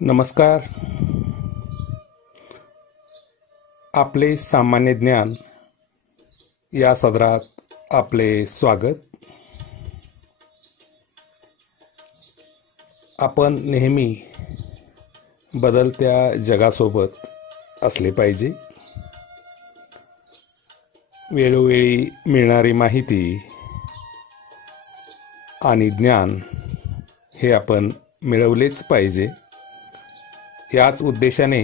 नमस्कार. आपले सामान्य ज्ञान या सदरात आपले स्वागत. आपण नेहमी बदलत्या जगासोबत असले पाहिजे. वेळोवेळी मिळणारी माहिती आणि ज्ञान हे आपण मिळवलेच पाहिजे. याच उद्देशाने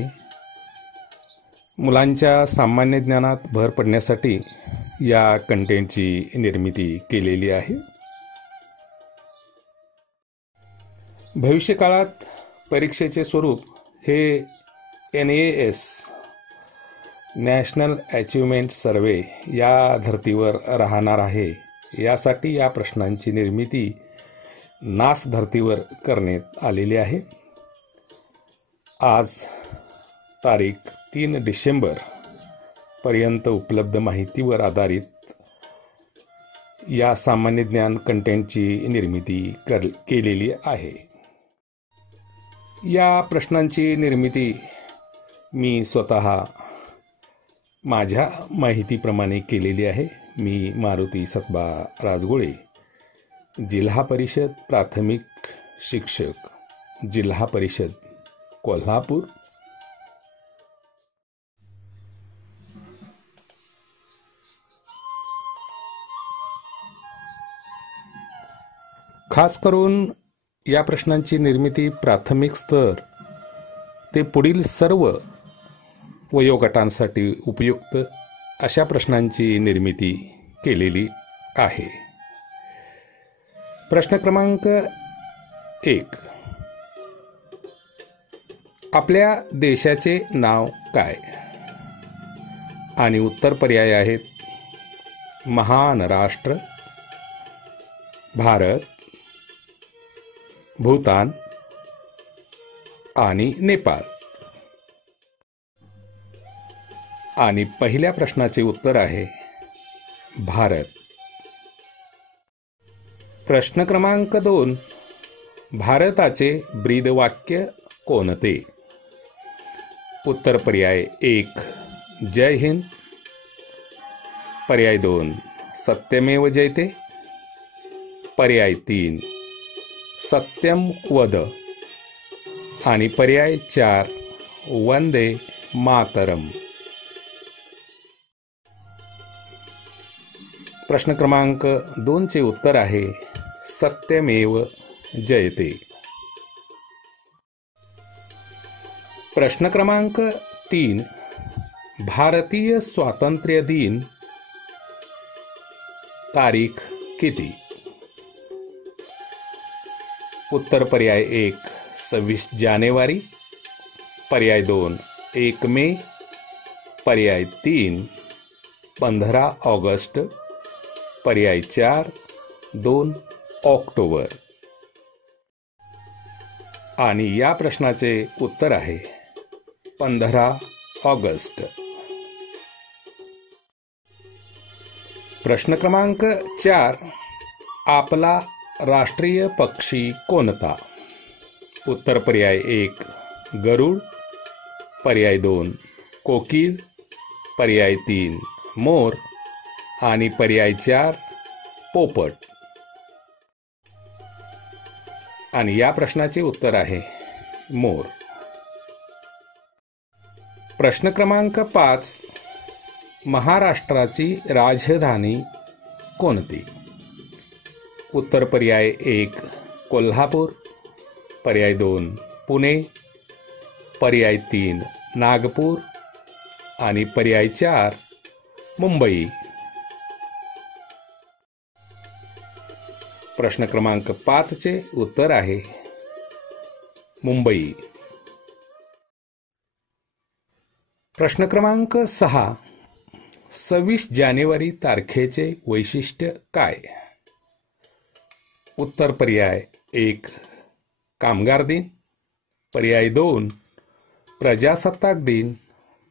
मुलांच्या सामान्य ज्ञानात भर पडण्यासाठी या कंटेंटची निर्मिती केलेली आहे. भविष्यकाळात परीक्षेचे स्वरूप हे NAS नॅशनल अचिव्हमेंट सर्वे या धर्तीवर राहणार आहे. यासाठी या प्रश्नांची निर्मिती नास धर्तीवर करण्यात आलेली आहे. आज तारीख 3 डिसेंबर पर्यंत उपलब्ध माहितीवर आधारित या सामान्य ज्ञान कंटेंटची निर्मिती केलेली आहे. या प्रश्नांची निर्मिती मी स्वतः माझ्या माहितीप्रमाणे केलेली आहे. मी मारुती सतबा राजगोळे, जिल्हा परिषद प्राथमिक शिक्षक, जिल्हा परिषद कोल्हापूर. खास करून या प्रश्नांची निर्मिती प्राथमिक स्तर ते पुढील सर्व वयोगटांसाठी उपयुक्त अशा प्रश्नांची निर्मिती केलेली आहे. प्रश्न क्रमांक 1. आपल्या देशाचे नाव काय? आणि उत्तर पर्याय आहेत महान राष्ट्र, भारत, भूतान आणि नेपाळ. आणि पहिल्या प्रश्नाचे उत्तर आहे भारत. प्रश्न क्रमांक 2. भारताचे ब्रीदवाक्य कोणते? उत्तर पर्याय 1 जय हिंद, पर्याय 2 सत्यमेव जयते, पर्याय 3 सत्यम वद आणि पर्याय 4 वंदे मातरम. प्रश्न क्रमांक 2 चे उत्तर आहे सत्यमेव जयते. प्रश्न क्रमांक 3. भारतीय स्वातंत्र्य दिन तारीख किती? उत्तर पर्याय 1 26 जानेवारी, पर्याय 2 1 मे, पर्याय 3 15 ऑगस्ट, पर्याय 4 2 ऑक्टोबर. आणि या प्रश्नाचे उत्तर आहे 15 ऑगस्ट. प्रश्न क्रमांक 4. आपला राष्ट्रीय पक्षी कोणता? उत्तर पर्याय 1 गरुड, पर्याय 2 कोकिळ, पर्याय 3 मोर आणि पर्याय 4 पोपट. आणि या प्रश्नाचे उत्तर आहे मोर. प्रश्न क्रमांक 5. महाराष्ट्राची राजधानी कोणती? उत्तर पर्याय 1 कोल्हापूर, पर्याय 2 पुणे, पर्याय 3 नागपूर आणि पर्याय 4 मुंबई. प्रश्न क्रमांक 5 चे उत्तर आहे मुंबई. प्रश्न क्रमांक 6. 26 जानेवारी तारखेचे वैशिष्ट्य काय? उत्तर पर्याय 1 कामगार दिन, पर्याय 2 प्रजासत्ताक दिन,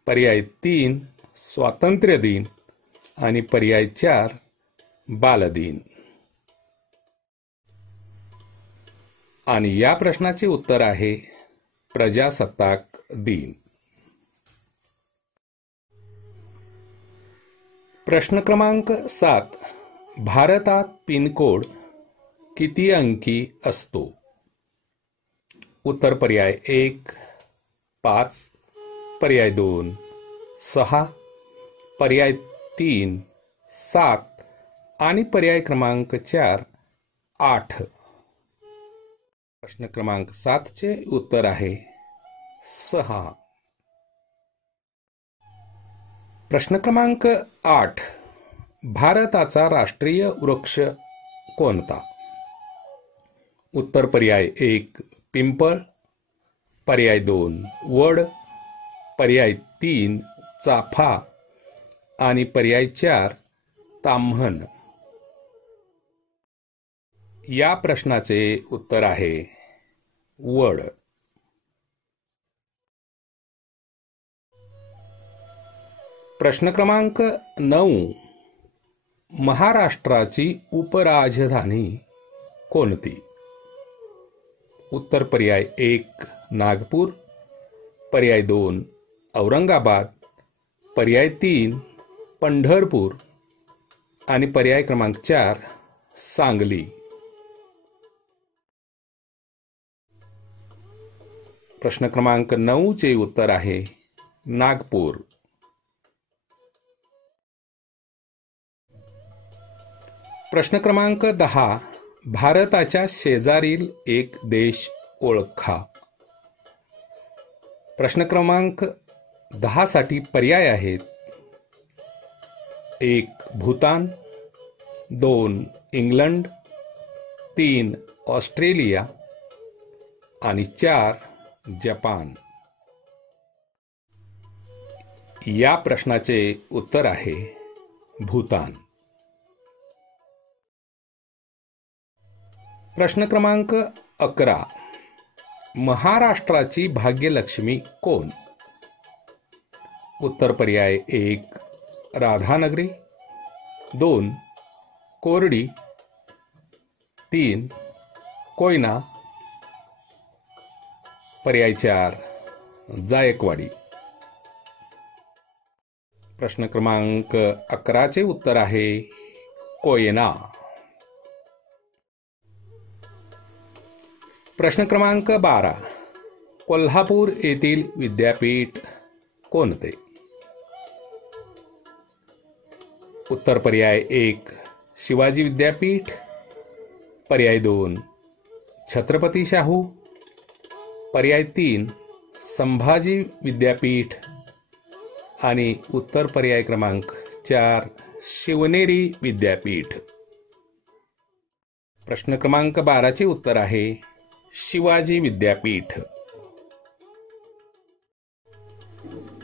पर्याय 3 स्वातंत्र्य दिन आणि पर्याय 4 बालदिन. आणि या प्रश्नाचे उत्तर आहे प्रजासत्ताक दिन. प्रश्न क्रमांक 7. भारतात पिनकोड किती अंकी असतो? उत्तर पर्याय 1 5, पर्याय 2 6, पर्याय 3 7 आणि पर्याय क्रमांक 4 8. प्रश्न क्रमांक 7 चे उत्तर आहे 6. प्रश्न क्रमांक 8. भारताचा राष्ट्रीय वृक्ष कोणता? उत्तर पर्याय 1 पिंपळ, पर्याय 2 वड, पर्याय 3 चाफा आणि पर्याय 4 ताम्हण. या प्रश्नाचे उत्तर आहे वड. प्रश्न क्रमांक 9. महाराष्ट्राची उपराजधानी कोणती? उत्तर पर्याय 1 नागपूर, पर्याय 2 औरंगाबाद, पर्याय 3 पंढरपूर आणि पर्याय क्रमांक 4 सांगली. प्रश्न क्रमांक 9 चे उत्तर आहे नागपूर. प्रश्न क्रमांक 10. भारताच्या शेजारील एक देश ओळखा. प्रश्न क्रमांक 10 साठी पर्याय आहेत 1 भूतान, 2 इंग्लंड, 3 ऑस्ट्रेलिया आणि 4 जपान. या प्रश्नाचे उत्तर आहे भूतान. प्रश्न क्रमांक 11. महाराष्ट्राची भाग्यलक्ष्मी कोण? उत्तर पर्याय 1 राधानगरी, 2 कोरडी, 3 कोयना, पर्याय 4 जायकवाडी. प्रश्न क्रमांक 11 चे उत्तर आहे कोयना. प्रश्न क्रमांक 12. कोल्हापूर येथील विद्यापीठ कोणते? उत्तर पर्याय 1 शिवाजी विद्यापीठ, पर्याय 2 छत्रपती शाहू, पर्याय 3 संभाजी विद्यापीठ आणि उत्तर पर्याय क्रमांक 4 शिवनेरी विद्यापीठ. प्रश्न क्रमांक 12 चे उत्तर आहे शिवाजी विद्यापीठ.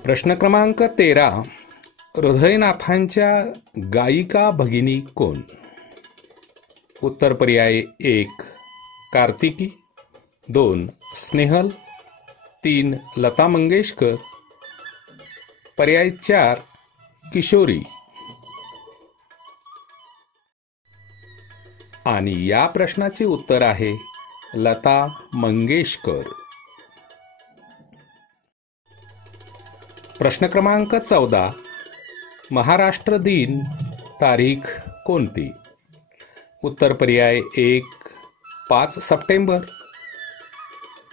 प्रश्न क्रमांक 13. हृदयनाथांच्या गायिका भगिनी कोण? उत्तर पर्याय 1 कार्तिकी, 2 स्नेहल, 3 लता मंगेशकर, पर्याय 4 किशोरी. आणि या प्रश्नाचे उत्तर आहे लता मंगेशकर. प्रश्न क्रमांक 14. महाराष्ट्र दिन तारीख कोणती? उत्तर पर्याय 1 5 सप्टेंबर,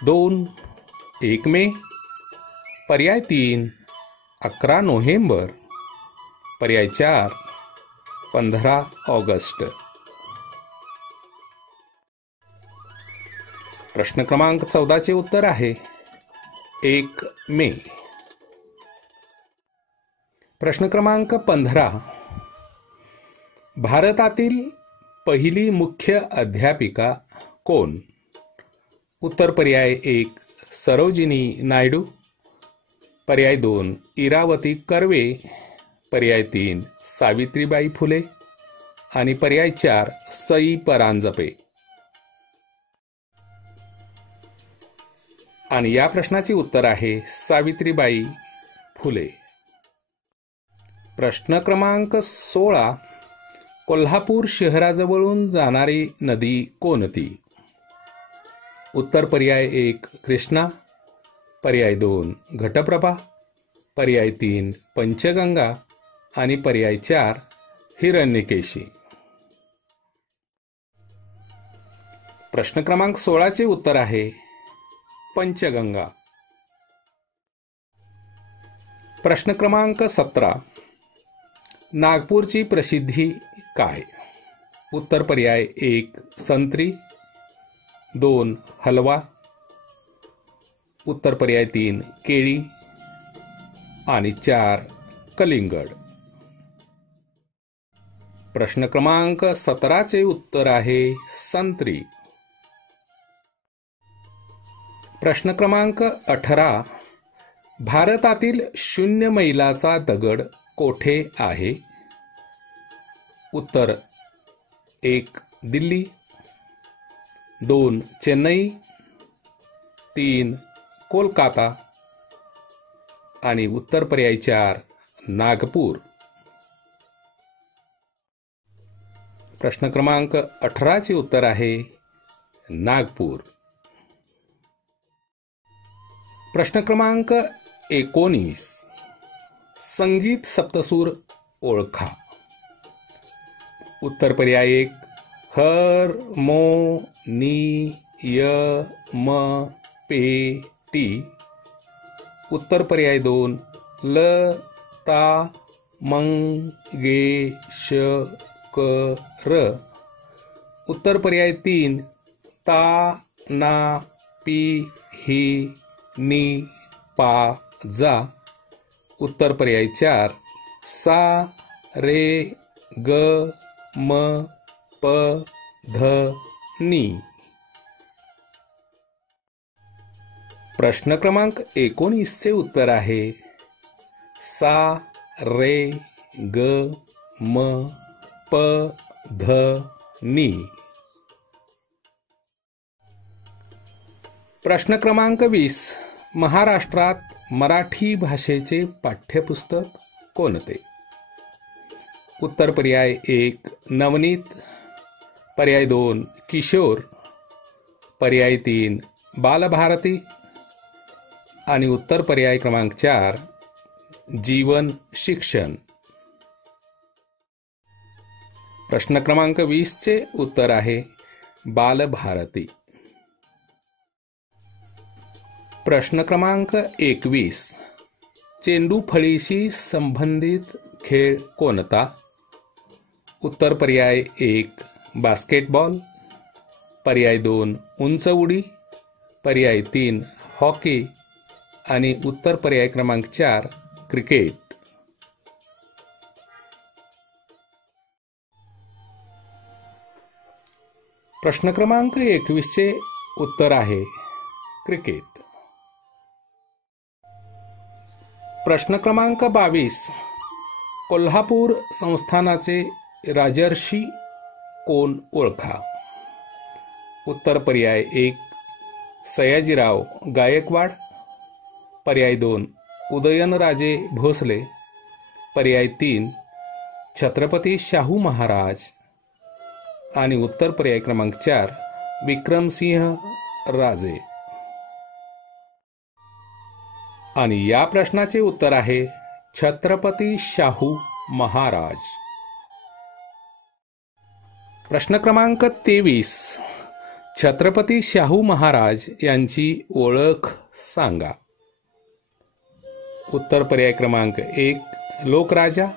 2 1 मे, पर्याय 3 11 नोव्हेंबर, पर्याय 4 15 ऑगस्ट. प्रश्न क्रमांक 14 चे उत्तर आहे 1 मे. प्रश्न क्रमांक 15. भारतातील पहिली मुख्य अध्यापिका कोण? उत्तर पर्याय 1 सरोजिनी नायडू, पर्याय 2 इरावती कर्वे, पर्याय 3 सावित्रीबाई फुले आणि पर्याय 4 सई परांजपे. आणि या प्रश्नाचे उत्तर आहे सावित्रीबाई फुले. प्रश्न क्रमांक 16. कोल्हापूर शहराजवळून जाणारी नदी कोणती? उत्तर पर्याय 1 कृष्णा, पर्याय 2 घटप्रभा, पर्याय 3 पंचगंगा आणि पर्याय 4 हिरण्यकेशी. प्रश्न क्रमांक 16 उत्तर आहे पंचगंगा. प्रश्न क्रमांक 17 नागपूरची प्रसिद्धी काय? उत्तर पर्याय 1 संत्री, 2 हलवा, उत्तर पर्याय 3 केळी आणि 4 कलिंगड. प्रश्न क्रमांक 17 उत्तर आहे संत्री. प्रश्न क्रमांक 18 भारतातील 0 मैलाचा दगड कोठे आहे? उत्तर 1 दिल्ली, 2 चेन्नई, 3 कोलकाता आणि उत्तर पर्याय 4 नागपूर. प्रश्न क्रमांक 18 उत्तर आहे नागपूर. प्रश्न क्रमांक 19 संगीत सप्तसूर ओळखा. उत्तर पर्याय 1 हर मो नी य म पे टी, उत्तर पर्याय 2 ल ता मंगे श क र, उत्तर पर्याय 3 ता ना पी ही नी पा जा, उत्तर पर्याय 4 सा रे ग म प ध नी. प्रश्न क्रमांक 19 उत्तर आहे सा रे ग म प ध नी. प्रश्न क्रमांक 20 महाराष्ट्रात मराठी भाषेचे पाठ्यपुस्तक कोणते? उत्तर पर्याय 1 नवनीत, पर्याय 2 किशोर, पर्याय 3 बालभारती आणि उत्तर पर्याय क्रमांक 4 जीवन शिक्षण. प्रश्न क्रमांक 20 उत्तर आहे बालभारती. प्रश्न क्रमांक 21 चेंडू फळीशी संबंधित खेळ कोणता? उत्तर पर्याय 1 बास्केटबॉल, पर्याय 2 उंच उडी, पर्याय 3 हॉकी आणि उत्तर पर्याय क्रमांक 4 क्रिकेट. प्रश्न क्रमांक 21 उत्तर आहे क्रिकेट. प्रश्न क्रमांक 22 कोल्हापूर संस्थानाचे राजर्षी कोण ओळखा? उत्तर पर्याय 1 सयाजीराव गायकवाड, पर्याय 2 उदयनराजे भोसले, पर्याय 3 छत्रपती शाहू महाराज आणि उत्तर पर्याय क्रमांक 4 विक्रमसिंह राजे. आणि या प्रश्नाचे उत्तर आहे छत्रपती शाहू महाराज. प्रश्न क्रमांक 23 छत्रपती शाहू महाराज यांची ओळख सांगा. उत्तर पर्याय क्रमांक 1 लोकराजा,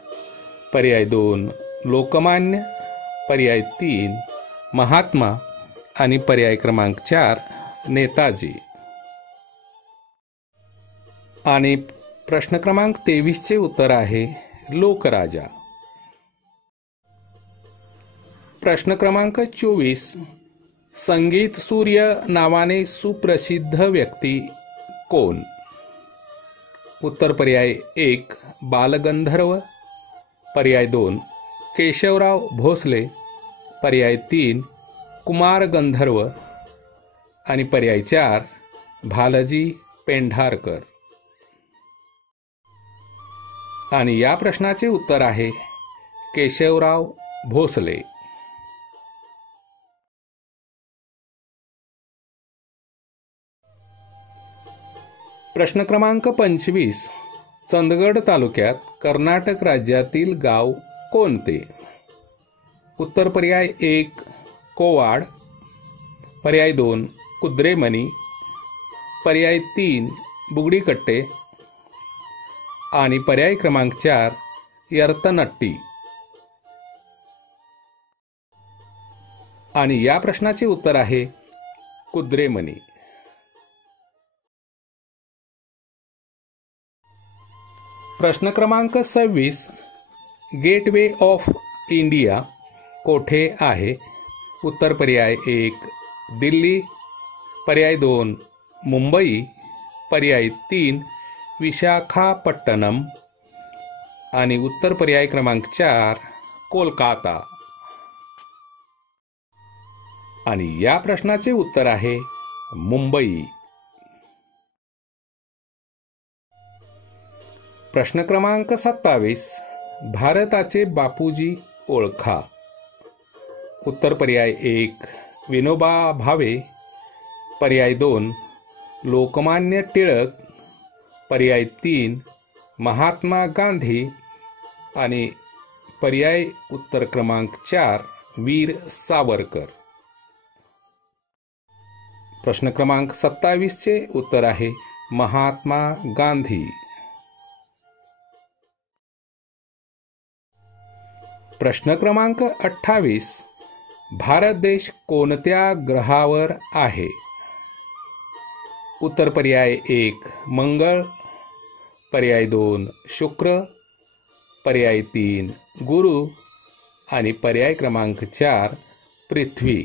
पर्याय 2 लोकमान्य, पर्याय 3 महात्मा आणि पर्याय क्रमांक 4 नेताजी. आणि प्रश्न क्रमांक 23 उत्तर आहे लोकराजा. प्रश्न क्रमांक 24 संगीत सूर्य नावाने सुप्रसिद्ध व्यक्ती कोण? उत्तर पर्याय 1 बालगंधर्व, पर्याय 2 केशवराव भोसले, पर्याय 3 कुमार गंधर्व आणि पर्याय 4 भालजी पेंढारकर. आणि या प्रश्नाचे उत्तर आहे केशवराव भोसले. प्रश्न क्रमांक 25. चंदगड तालुक्यात कर्नाटक राज्यातील गाव कोणते? उत्तर पर्याय 1 कोवाड, पर्याय 2 कुद्रेमणी, पर्याय 3 बुगडीकट्टे आणि पर्याय क्रमांक 4 यर्तनट्टी. आणि या प्रश्नाचे उत्तर आहे कुद्रेमणी. प्रश्न क्रमांक 26. गेटवे ऑफ इंडिया कोठे आहे? उत्तर पर्याय 1 दिल्ली, पर्याय 2 मुंबई, पर्याय 3 विशाखापट्टणम आणि उत्तर पर्याय क्रमांक 4 कोलकाता. आणि या प्रश्नाचे उत्तर आहे मुंबई. प्रश्न क्रमांक 27. भारताचे बापूजी ओळखा. उत्तर पर्याय 1 विनोबा भावे, पर्याय 2 लोकमान्य टिळक, पर्याय 3 महात्मा गांधी आणि पर्याय उत्तर क्रमांक 4 वीर सावरकर. प्रश्न क्रमांक 27 चे उत्तर आहे महात्मा गांधी. प्रश्न क्रमांक 28. भारत देश कोणत्या ग्रहावर आहे? उत्तर पर्याय 1 मंगळ, पर्याय 2 शुक्र, पर्याय 3 गुरु आणि पर्याय क्रमांक 4 पृथ्वी.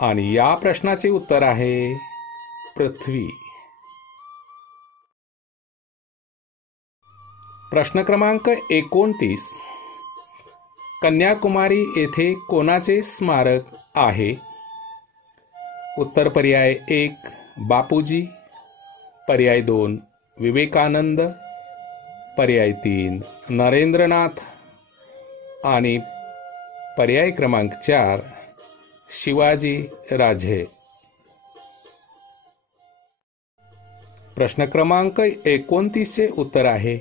आणि या प्रश्नाचे उत्तर आहे पृथ्वी. प्रश्न क्रमांक 29. कन्याकुमारी येथे कोणाचे स्मारक आहे? उत्तर पर्याय 1 बापूजी, पर्याय 2 विवेकानंद, पर्याय 3 नरेंद्रनाथ आणि पर्याय क्रमांक 4 शिवाजी राजे. प्रश्न क्रमांक 29 चे उत्तर आहे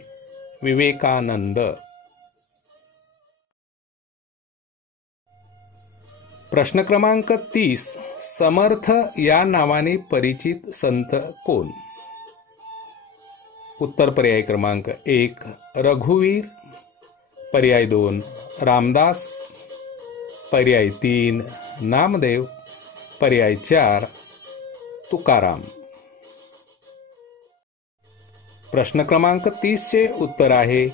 विवेकानंद. प्रश्न क्रमांक 30. समर्थ या नावाने परिचित संत कोण? उत्तर पर्याय क्रमांक 1 रघुवीर, पर्याय 2 रामदास, पर्याय 3 नामदेव, पर्याय 4 तुकाराम. प्रश्न क्रमांक 30 चे उत्तर आहे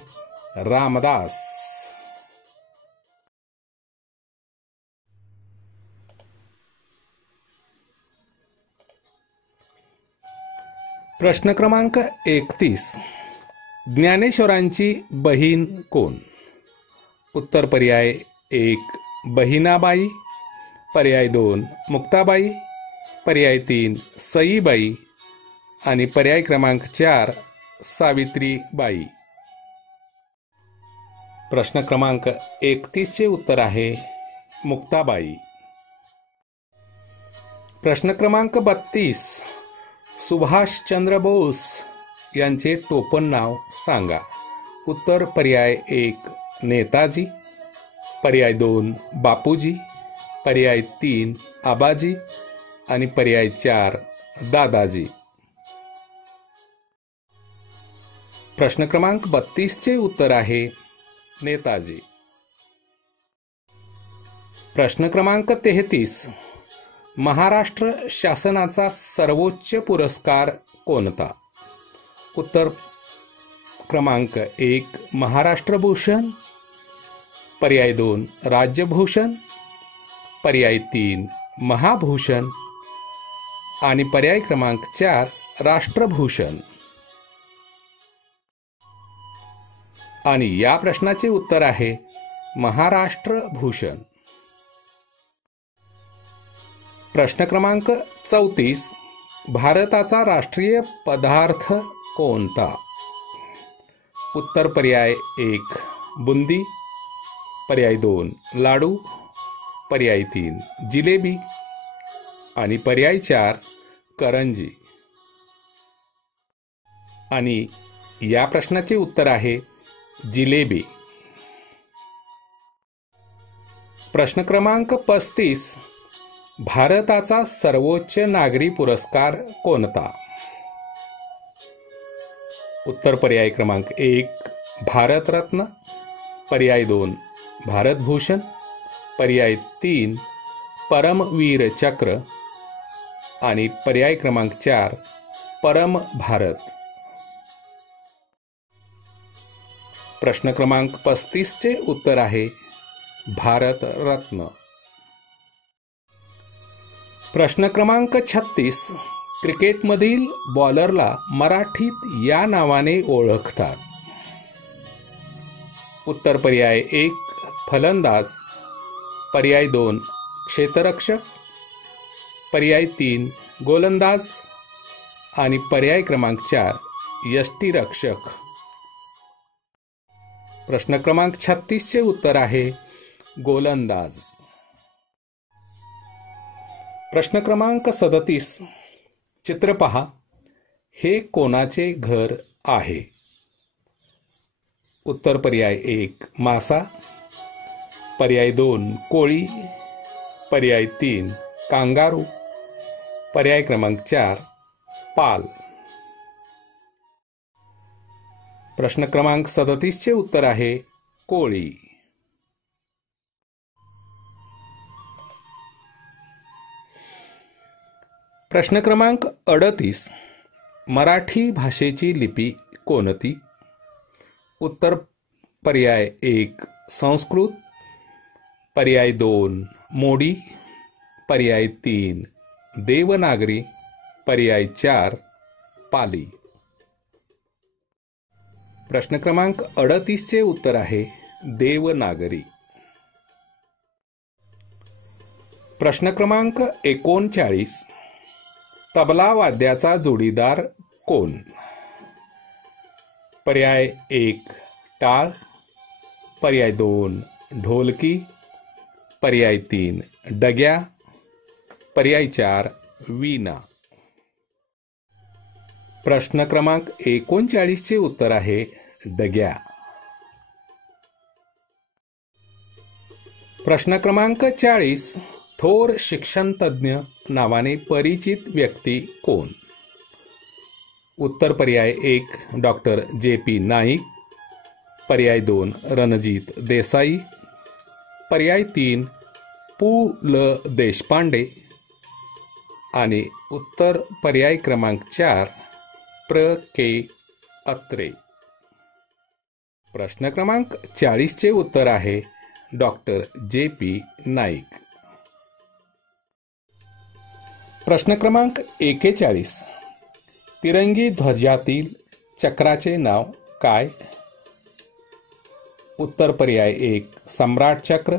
रामदास. प्रश्न क्रमांक 31. ज्ञानेश्वरांची बहीण कोण? उत्तर पर्याय 1 बहिणाबाई, पर्याय 2 मुक्ताबाई, पर्याय 3 सईबाई आणि पर्याय क्रमांक 4 सावित्रीबाई. प्रश्न क्रमांक 31 चे उत्तर आहे मुक्ताबाई. प्रश्न क्रमांक 32. सुभाषचंद्र बोस यांचे टोपण नाव सांगा. उत्तर पर्याय 1 नेताजी, पर्याय 2 बापूजी, पर्याय 3 आबाजी आणि पर्याय 4 दादाजी. प्रश्न क्रमांक 32 चे उत्तर आहे नेताजी. प्रश्न क्रमांक 33. महाराष्ट्र शासनाचा सर्वोच्च पुरस्कार कोणता? उत्तर क्रमांक 1 महाराष्ट्र भूषण, पर्याय 2 राज्यभूषण, पर्याय 3 महाभूषण आणि पर्याय क्रमांक 4 राष्ट्रभूषण. आणि या प्रश्नाचे उत्तर आहे महाराष्ट्र भूषण. प्रश्न क्रमांक 34. भारताचा राष्ट्रीय पदार्थ कोणता? उत्तर पर्याय 1 बुंदी, पर्याय 2 लाडू, पर्याय 3 जिलेबी आणि पर्याय 4 करंजी. आणि या प्रश्नाचे उत्तर आहे जिलेबी. प्रश्न क्रमांक 35. भारताचा सर्वोच्च नागरी पुरस्कार कोणता? उत्तर पर्याय क्रमांक 1 भारतरत्न, पर्याय 2 भारतभूषण, पर्याय 3 परमवीर चक्र आणि पर्याय क्रमांक 4 परम भारत. प्रश्न क्रमांक 35 चे उत्तर आहे भारत रत्न. प्रश्न क्रमांक 36. क्रिकेटमधील बॉलरला मराठीत या नावाने ओळखतात. उत्तर पर्याय 1 फलंदाज, पर्याय 2 क्षेत्ररक्षक, पर्याय 3 गोलंदाज आणि पर्याय क्रमांक 4 यष्टिरक्षक. प्रश्न क्रमांक 36 चे उत्तर आहे गोलंदाज. प्रश्न क्रमांक 37. चित्र पहा. हे कोणाचे घर आहे? उत्तर पर्याय 1 मासा, पर्याय 2 कोळी, पर्याय 3 कांगारू, पर्याय क्रमांक 4 पाल. प्रश्न क्रमांक 37 चे उत्तर आहे कोळी. प्रश्न क्रमांक 38. मराठी भाषेची लिपी कोणती? उत्तर पर्याय 1 संस्कृत, पर्याय 2 मोडी, पर्याय 3 देवनागरी, पर्याय 4 पाली. प्रश्न क्रमांक 38 चे उत्तर आहे देवनागरी. प्रश्न क्रमांक 39. तबला वाद्याचा जोडीदार कोण? पर्याय 1 टाळ, पर्याय 2 ढोलकी, पर्याय 3 डग्या, पर्याय 4 वीणा. प्रश्न क्रमांक 39 चे उत्तर आहे डग्या. प्रश्न क्रमांक 40. थोर शिक्षणतज्ञ नावाने परिचित व्यक्ती कोण? उत्तर पर्याय 1 डॉक्टर जे.पी. नाईक, पर्याय 2 रणजित देसाई, पर्याय 3 पु. ल. देशपांडे आणि उत्तर पर्याय क्रमांक 4 प्र. के. अत्रे. प्रश्न क्रमांक 40 चे उत्तर आहे डॉक्टर जे.पी. नाईक. प्रश्न क्रमांक 41. तिरंगी ध्वजातील चक्राचे नाव काय? उत्तर पर्याय 1 सम्राट चक्र,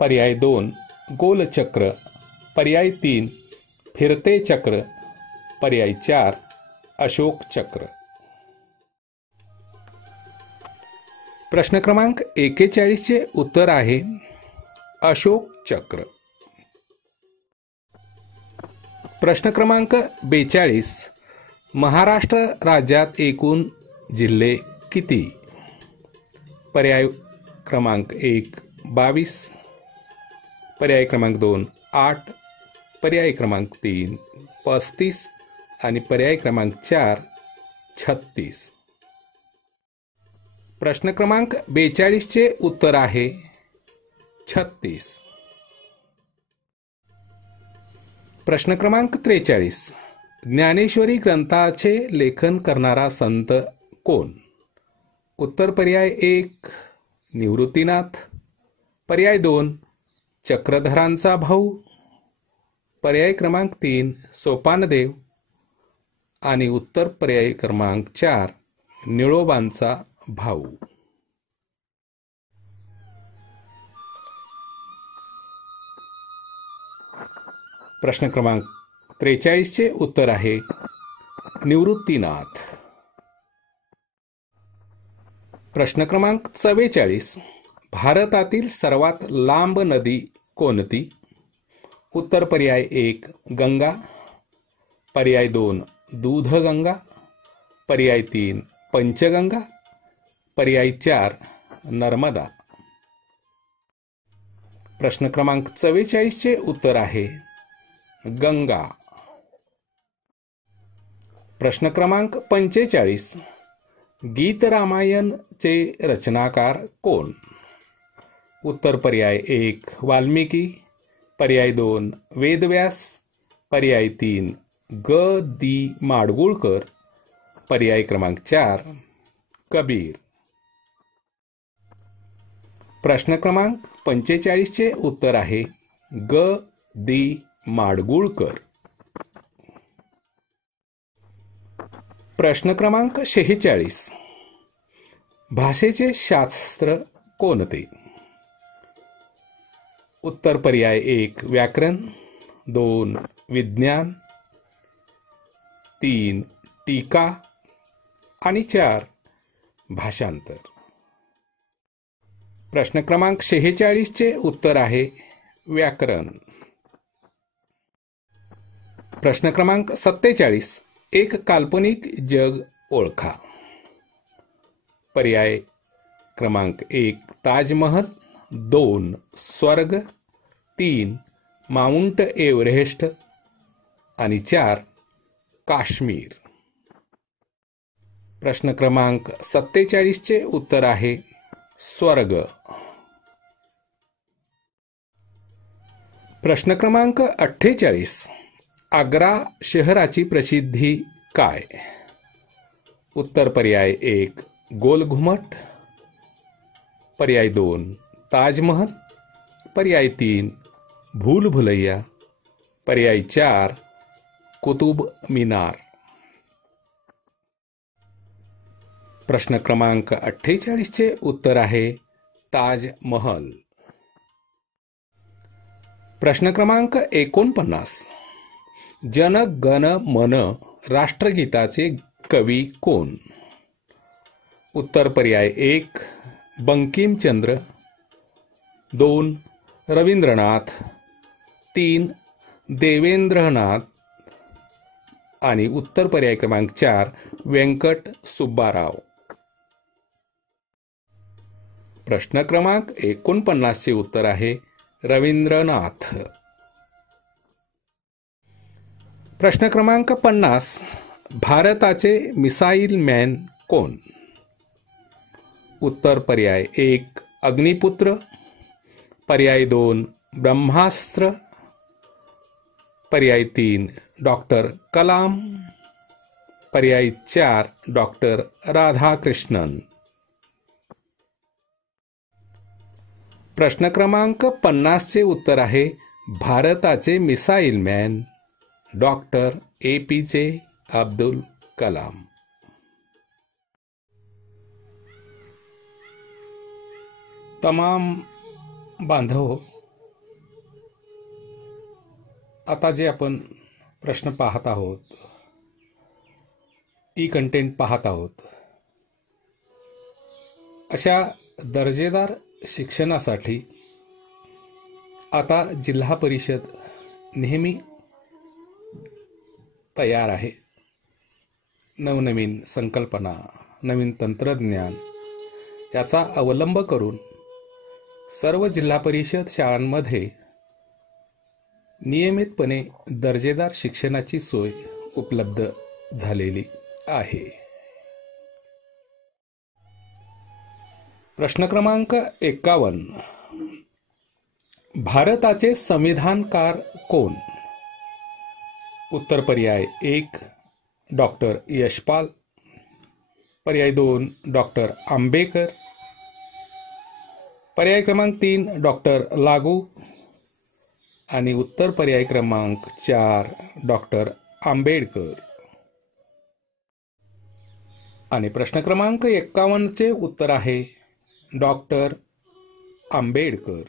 पर्याय 2 गोल चक्र, पर्याय 3 फिरते चक्र, पर्याय 4 अशोक चक्र. प्रश्न क्रमांक 41 चे उत्तर आहे अशोक चक्र. प्रश्न क्रमांक 42. महाराष्ट्र राज्यात एकूण जिल्हे किती? पर्याय क्रमांक 1 22, पर्याय क्रमांक 2 8, पर्याय क्रमांक 3 35 आणि पर्याय क्रमांक 4 36. प्रश्न क्रमांक 42 चे उत्तर आहे 36. प्रश्न क्रमांक 43. ज्ञानेश्वरी ग्रंथाचे लेखन करणारा संत कोण? उत्तर पर्याय 1 निवृत्तीनाथ, पर्याय 2 चक्रधरांचा भाऊ, पर्याय क्रमांक 3 सोपानदेव आणि उत्तर पर्याय क्रमांक 4 निळोबांचा भाऊ. प्रश्न क्रमांक 43 चे उत्तर आहे निवृत्तीनाथ. प्रश्न क्रमांक 44. भारतातील सर्वात लांब नदी कोणती? उत्तर पर्याय 1 गंगा, पर्याय 2 दूधगंगा, पर्याय 3 पंचगंगा, पर्याय 4 नर्मदा. प्रश्न क्रमांक 44 चे उत्तर आहे गंगा. प्रश्न क्रमांक 45 गीत रामायण चे रचनाकार कोण? उत्तर पर्याय 1 वाल्मिकी, पर्याय 2 वेदव्यास, पर्याय 3 ग. दी. माडगूळकर, पर्याय क्रमांक 4 कबीर. प्रश्न क्रमांक 45 चे उत्तर आहे ग. दी. माडगूळकर. प्रश्न क्रमांक 46 भाषेचे शास्त्र कोणते? उत्तर पर्याय 1 व्याकरण, 2 विज्ञान, 3 टीका आणि 4 भाषांतर. प्रश्न क्रमांक 46 चे उत्तर आहे व्याकरण. प्रश्न क्रमांक 47 एक काल्पनिक जग ओळखा. पर्याय क्रमांक 1 ताजमहल, 2 स्वर्ग, 3 माउंट एव्हरेस्ट आणि 4 काश्मीर. प्रश्न क्रमांक 47 चे उत्तर आहे स्वर्ग. प्रश्न क्रमांक 48 आग्रा शहराची प्रसिद्धी काय? उत्तर पर्याय 1 गोल घुमट, पर्याय 2 ताजमहल, पर्याय 3 भूल भुलैया, पर्याय 4 कुतुब मीनार. प्रश्न क्रमांक 48 चे उत्तर आहे ताजमहल. प्रश्न क्रमांक 49 जन गण मन राष्ट्रगीताचे कवी कोण? उत्तर पर्याय 1 बंकिमचंद्र, 2 रवींद्रनाथ, 3 देवेंद्रनाथ आणि उत्तर पर्याय क्रमांक 4 व्यंकट सुब्बाराव. प्रश्न क्रमांक 49 चे उत्तर आहे रवींद्रनाथ. प्रश्न क्रमांक 50 भारताचे मिसाईल मॅन कोण? उत्तर पर्याय 1 अग्निपुत्र, पर्याय 2 ब्रह्मास्त्र, पर्याय 3 डॉक्टर कलाम, पर्याय 4 डॉक्टर राधाकृष्णन. प्रश्न क्रमांक 50 चे उत्तर आहे भारताचे missile man doctor APJ Abdul Kalam. तमाम बांधव, आता जे आपण प्रश्न पाहत आहोत, कंटेंट पाहत आहोत, अशा दर्जेदार शिक्षणासाठी आता जिल्हा परिषद नेहमी तयार आहे. नवनवीन संकल्पना, नवीन तंत्रज्ञान याचा अवलंब करून सर्व जिल्हा परिषद शाळांमध्ये नियमितपणे दर्जेदार शिक्षणाची सोय उपलब्ध झालेली आहे. प्रश्न क्रमांक 51 भारताचे संविधानकार कोण? उत्तर पर्याय 1 डॉक्टर यशपाल, पर्याय 2 डॉक्टर आंबेकर, पर्याय क्रमांक 3 डॉक्टर लागू आणि उत्तर पर्याय क्रमांक 4 डॉक्टर आंबेडकर. आणि प्रश्न क्रमांक 51 चे उत्तर आहे डॉक्टर आंबेडकर.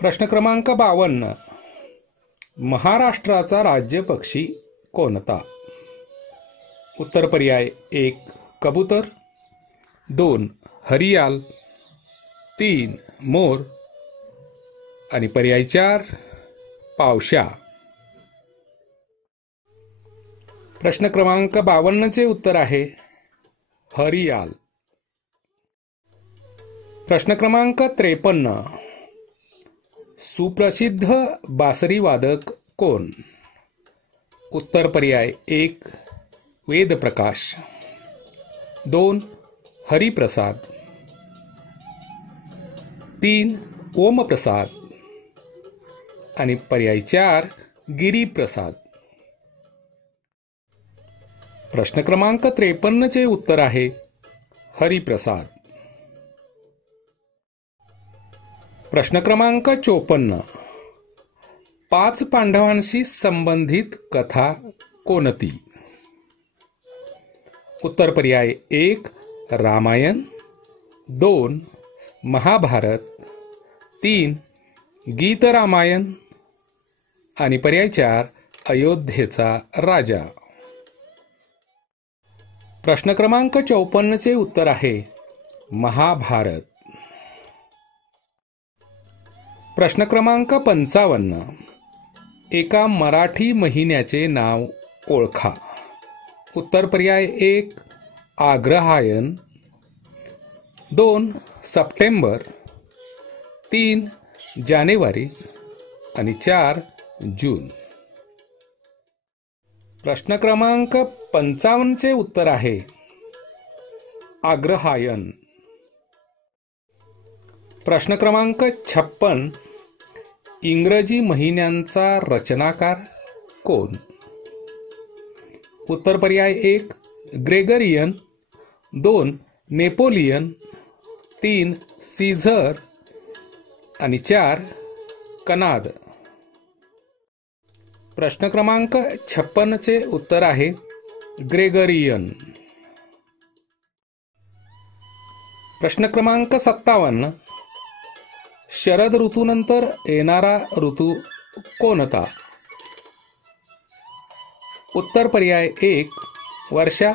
प्रश्न क्रमांक 52 महाराष्ट्राचा राज्य पक्षी कोणता? उत्तर पर्याय 1 कबूतर, 2 हरियाल, 3 मोर आणि पर्याय 4 पावशा. प्रश्न क्रमांक 52 चे उत्तर आहे हरियाल. प्रश्न क्रमांक 53, सुप्रसिद्ध बासरी वादक कोण? उत्तर पर्याय 1 वेदप्रकाश, 2 हरिप्रसाद, 3 ओमप्रसाद आणि पर्याय 4 गिरीप्रसाद. प्रश्न क्रमांक 53 चे उत्तर आहे हरिप्रसाद. प्रश्न क्रमांक 54, 5 पांडवांशी संबंधित कथा कोणती? उत्तर पर्याय 1 रामायण, 2 महाभारत, 3 गीत रामायण आणि पर्याय 4 अयोध्येचा राजा. प्रश्न क्रमांक 54 चे उत्तर आहे महाभारत. प्रश्न क्रमांक 55, एका मराठी महिन्याचे नाव ओळखा. उत्तर पर्याय 1 अग्रहायण, 2 सप्टेंबर, 3 जानेवारी आणि 4 जून. प्रश्न क्रमांक 55 चे उत्तर आहे अग्रहायण. प्रश्न क्रमांक 56, इंग्रजी महिन्यांचा रचनाकार कोण? उत्तर पर्याय 1 ग्रेगरियन, 2 नेपोलियन, 3 सीझर आणि 4 कनाद. प्रश्न क्रमांक 56 चे उत्तर आहे ग्रेगरियन. प्रश्न क्रमांक 57, शरद ऋतूनंतर येणारा ऋतू कोणता? उत्तर पर्याय 1 वर्षा,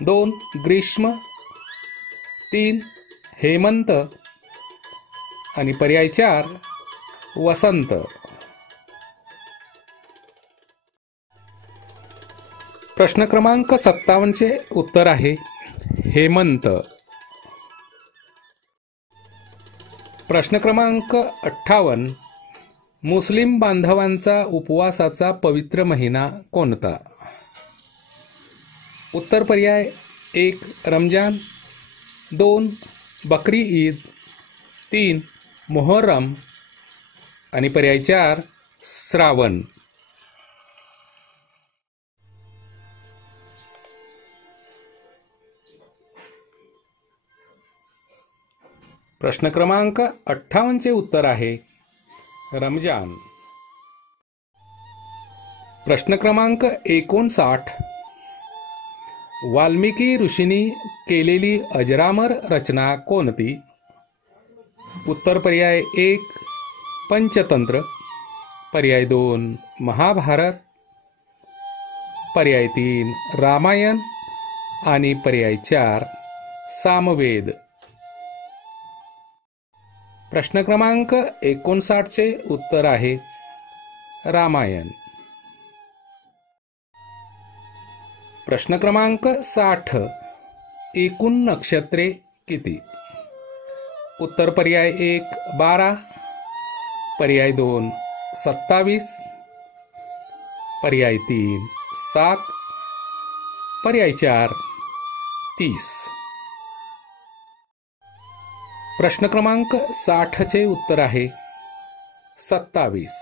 2 ग्रीष्म, 3 हेमंत आणि पर्याय 4 वसंत. प्रश्न क्रमांक 57 चे उत्तर आहे हेमंत. प्रश्न क्रमांक 58, मुस्लिम बांधवांचा उपवासाचा पवित्र महिना कोणता? उत्तर पर्याय 1 रमजान, 2 बकरी ईद, 3 मोहर्रम आणि पर्याय 4 श्रावण. प्रश्न क्रमांक 58 चे उत्तर आहे रमजान. प्रश्न क्रमांक 59, वाल्मिकी ऋषींनी केलेली अजरामर रचना कोणती? उत्तर पर्याय 1 पंचतंत्र, पर्याय 2 महाभारत, पर्याय 3 रामायण आणि पर्याय 4 सामवेद. प्रश्न क्रमांक 59 चे उत्तर आहे रामायण. प्रश्न क्रमांक 60, एकूण नक्षत्रे किती? उत्तर पर्याय 1 12, पर्याय 2 27, पर्याय 3 7, पर्याय 4 30. प्रश्न क्रमांक 60 चे उत्तर आहे 27.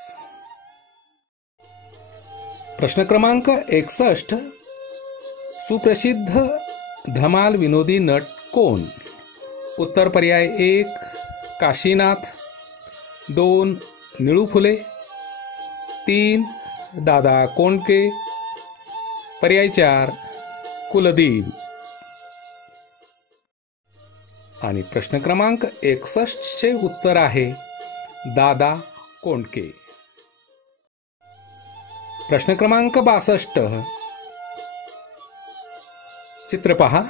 प्रश्न क्रमांक 61, सुप्रसिद्ध धमाल विनोदी नट कोण? उत्तर पर्याय 1 काशीनाथ, 2 निळू फुले, 3 दादा कोंडके, पर्याय 4 कुलदीप. आणि प्रश्न क्रमांक 61 चे उत्तर आहे दादा कोंडके. प्रश्न क्रमांक 62, चित्र पहा.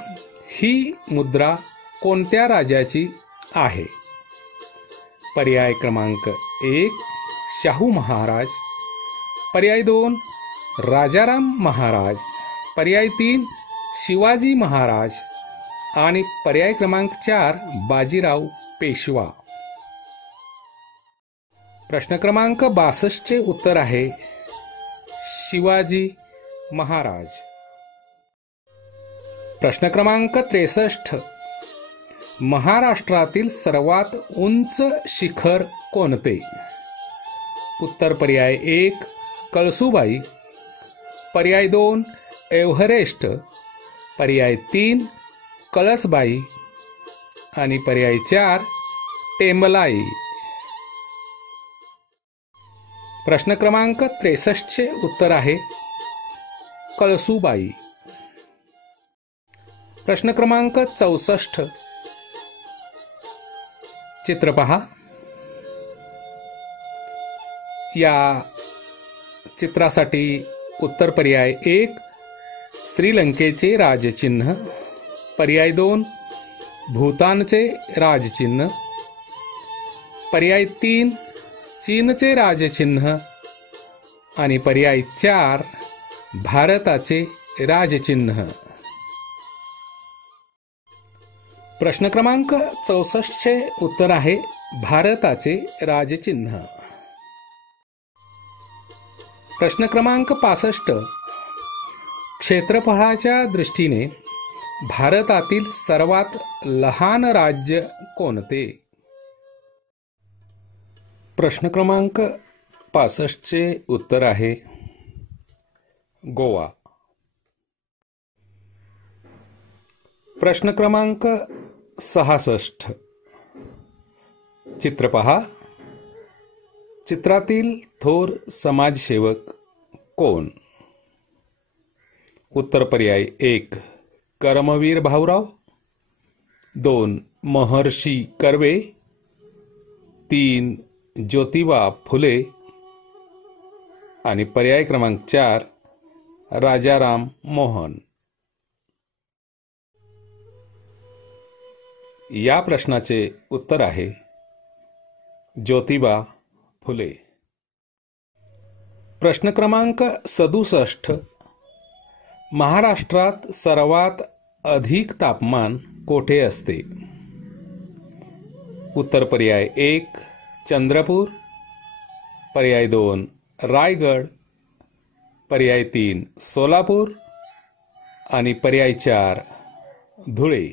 ही मुद्रा कोणत्या राजाची आहे? पर्याय क्रमांक 1 शाहू महाराज, पर्याय 2 राजाराम महाराज, पर्याय 3 शिवाजी महाराज आणि पर्याय क्रमांक 4 बाजीराव पेशवा. प्रश्न क्रमांक 62 चे उत्तर आहे शिवाजी महाराज. प्रश्न क्रमांक 63 महाराष्ट्रातील सर्वात उंच शिखर कोणते? उत्तर पर्याय 1 कळसुबाई, पर्याय 2 एव्हरेस्ट, पर्याय 3 कळसबाई आणि पर्याय 4 टेंबलाई. प्रश्न क्रमांक 63 चे उत्तर आहे कळसुबाई. प्रश्न क्रमांक 64 चित्र पहा. या चित्रासाठी उत्तर पर्याय 1 श्रीलंकेचे राजचिन्ह, पर्याय 2 भूतानचे राजचिन्ह, पर्याय 3 चीनचे राजचिन्ह आणि पर्याय 4 भारताचे राजचिन्ह. प्रश्न क्रमांक 64 चे उत्तर आहे भारताचे राजचिन्ह. प्रश्न क्रमांक 65 क्षेत्रफळाच्या दृष्टीने भारतातील सर्वात लहान राज्य कोणते? प्रश्न क्रमांक 65 चे उत्तर आहे गोवा. प्रश्न क्रमांक 66 चित्र पहा. चित्रातील थोर समाजसेवक कोण? उत्तर पर्याय 1 कर्मवीर भाऊराव, 2 महर्षी कर्वे, 3 ज्योतिबा फुले आणि पर्याय क्रमांक 4 राजाराम मोहन. या प्रश्नाचे उत्तर आहे ज्योतिबा फुले. प्रश्न क्रमांक 67 महाराष्ट्रात सर्वात अधिक तापमान कोठे असते? उत्तर पर्याय 1 चंद्रपूर, पर्याय 2 रायगड, पर्याय 3 सोलापूर आणि पर्याय 4 धुळे.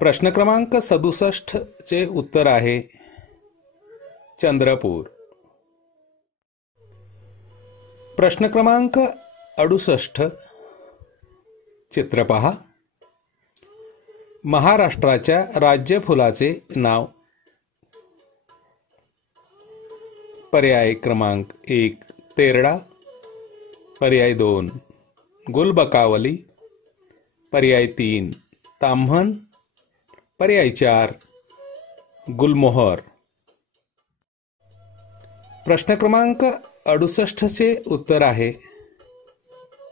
प्रश्न क्रमांक 67 चे उत्तर आहे चंद्रपूर. प्रश्न क्रमांक 68 चित्र पहा. महाराष्ट्राच्या राज्य फुलाचे नाव? पर्याय क्रमांक 1 तेरडा, पर्याय 2 गुलबकावली, पर्याय 3 ताम्हण, पर्याय 4 गुलमोहर. प्रश्न क्रमांक 68 चे उत्तर आहे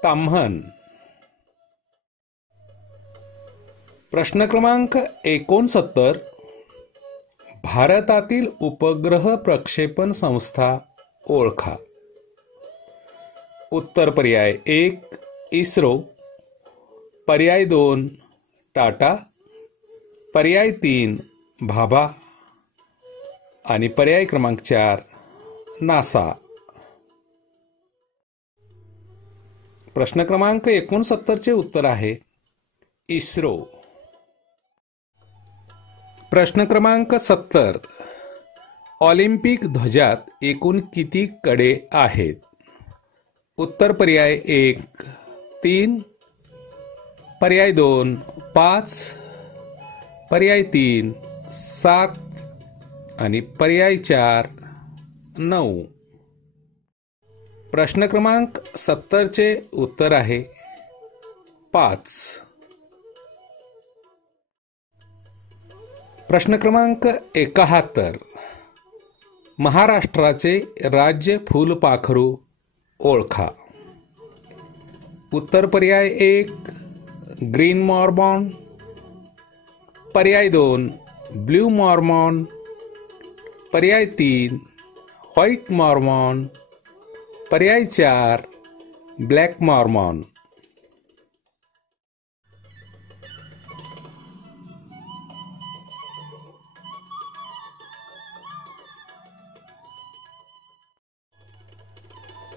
ताम्हण. प्रश्न क्रमांक 69 भारतातील उपग्रह प्रक्षेपण संस्था ओळखा. उत्तर पर्याय 1 इस्रो, पर्याय 2 टाटा, पर्याय 3 भाभा आणि पर्याय क्रमांक 4 नासा. प्रश्न क्रमांक 69 चे उत्तर आहे इस्रो. प्रश्न क्रमांक 70 ऑलिम्पिक ध्वजात एकूण किती कडे आहेत? उत्तर पर्याय 1 3, पर्याय 2 5, पर्याय 3 7 आणि पर्याय 4 9. प्रश्न क्रमांक 70 चे उत्तर आहे 5. प्रश्न क्रमांक 71 महाराष्ट्राचे राज्य फुलपाखरू ओळखा. उत्तर पर्याय 1 ग्रीन मॉर्मॉन, पर्याय 2 ब्ल्यू मॉर्मॉन, पर्याय 3 व्हाईट मॉर्मॉन पर्याय 4 ब्लॅक मॉर्मॉन.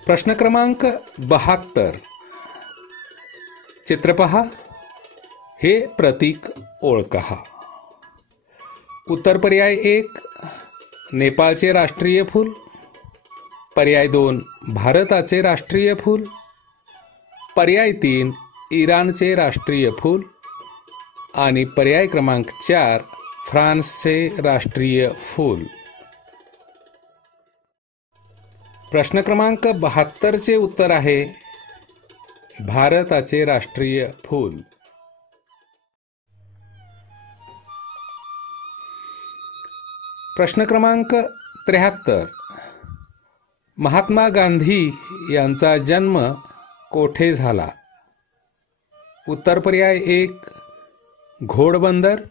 प्रश्न क्रमांक 72. चित्र पहा, हे प्रतीक ओळखा. उत्तर पर्याय 1 नेपाळचे राष्ट्रीय फूल, पर्याय 2 भारताचे राष्ट्रीय फूल, पर्याय 3 इराणचे राष्ट्रीय फूल आणि पर्याय क्रमांक 4 फ्रान्सचे राष्ट्रीय फूल. प्रश्न क्रमांक 72 चे उत्तर आहे भारताचे राष्ट्रीय फूल. प्रश्न क्रमांक 73. महात्मा गांधी यांचा जन्म कोठे झाला? उत्तर पर्याय 1 घोडबंदर,